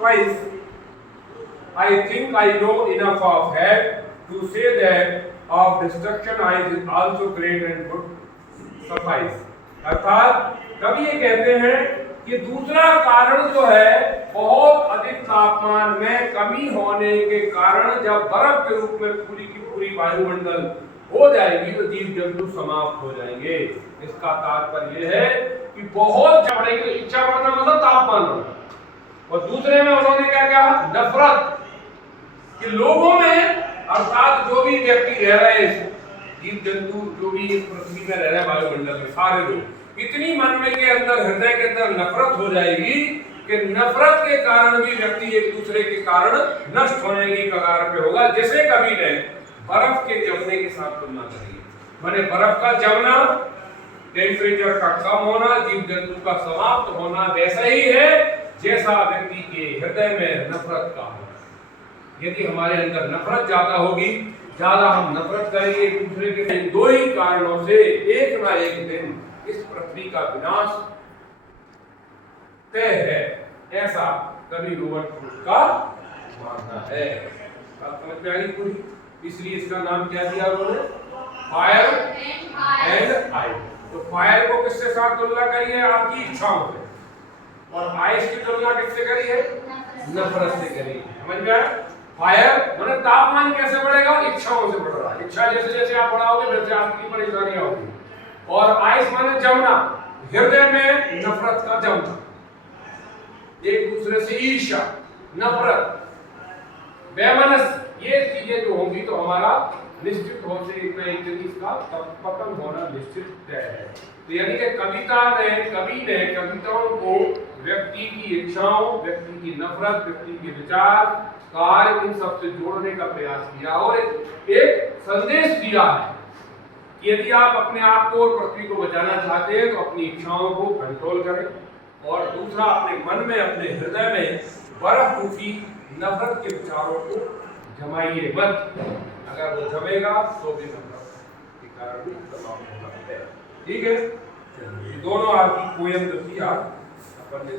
twice. I think I know enough of head to say that of destruction I is also great and good suffice. अर्थात कभी ये कहते हैं कि दूसरा कारण जो है बहुत अधिक तापमान में कमी होने के कारण जब बर्फ के रूप में पूरी की पूरी वायुमंडल हो जाएगी तो जीव जंतु समाप्त हो जाएंगे। इसका तात्पर्य यह है कि बहुत बढ़ेगी तो इच्छा बढ़ना मतलब तापमान बढ़ना। और दूसरे में उन्होंने क्या कहा, नफरत, कि लोगों में अर्थात जो भी व्यक्ति रह रहे हैं, जीव जंतु जो भी इस पृथ्वी में रह रहे वायुमंडल में सारे लोग, इतनी मन में के अंदर हृदय के अंदर नफरत हो जाएगी कि नफरत के कारण भी व्यक्ति एक दूसरे के कारण नष्ट होने की कगार पे होगा। जैसे कभी ने बर्फ के जमने के साथ तुलना करी, माने बर्फ का जमना, टेम्परेचर का कम होना, जीव जंतु का समाप्त होना वैसा ही है जैसा व्यक्ति के हृदय में नफरत का होना। यदि हमारे अंदर नफरत ज्यादा होगी, ज्यादा हम नफरत करेंगे एक दूसरे के, दो ही कारणों से एक ना एक दिन इस पृथ्वी का विनाश तय है, ऐसा कवि रॉबर्ट फ्रॉस्ट का मानना है। समझ में आ गई पूरी? इसलिए इसका नाम क्या दिया उन्होंने, फायर एंड आइस। तो फायर को किसके साथ तुलना करी है, आपकी इच्छाओं से, और आइस की तुलना किससे करी है, नफरत से करी है। समझ में आया? फायर माने तापमान कैसे बढ़ेगा, इच्छाओं से बढ़ रहा है। इच्छा जैसे जैसे आप बढ़ाओगे वैसे आपकी परेशानियां होगी। और आइस माने जमना, हृदय में नफरत का जमना, एक दूसरे से ईर्ष्या, नफरत, बेमनस, ये चीजें जो होंगी तो हमारा निश्चित हो से एक दिन इसका पतन होना निश्चित तय है। तो यानी कि कवि ने कविताओं को व्यक्ति की इच्छाओं, व्यक्ति की नफरत, व्यक्ति के विचार, कार्य, इन सब से जोड़ने का प्रयास किया और एक संदेश दिया है कि यदि आप अपने आप को और पृथ्वी को बचाना चाहते हैं तो अपनी इच्छाओं को कंट्रोल करें, और दूसरा अपने मन में, अपने हृदय में बर्फ रूपी नफरत के विचारों को जमाइए मत। अगर वो जमेगा तो भी नफरत के कारण भी समाप्त होना है। ठीक है, दोनों आपकी पोयम जो थी आज अपन ने